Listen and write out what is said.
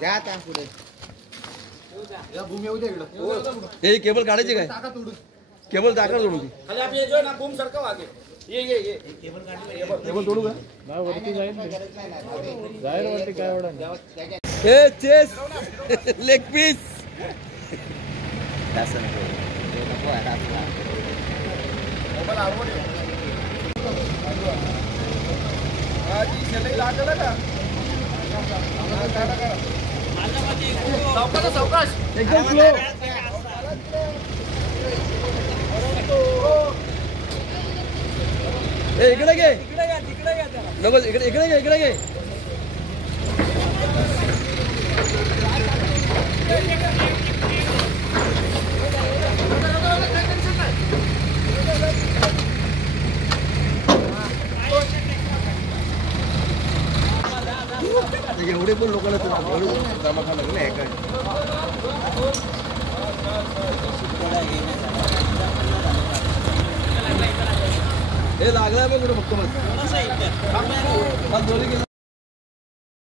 द्या आता पुढे हे केबल काढायची काय केबल टाका जोडून खाली आप ये जो है ना बूम सरका आगे ये केबल तोडू का वरती जाईल वरती काय एवढा ए चेस लेग पीस सावकाश एकदम स्लो ए इकडे घे नको इकडे घे एवढे पण लोकांना जमा करावं लागलं एका हे लागलाय बघ फक्त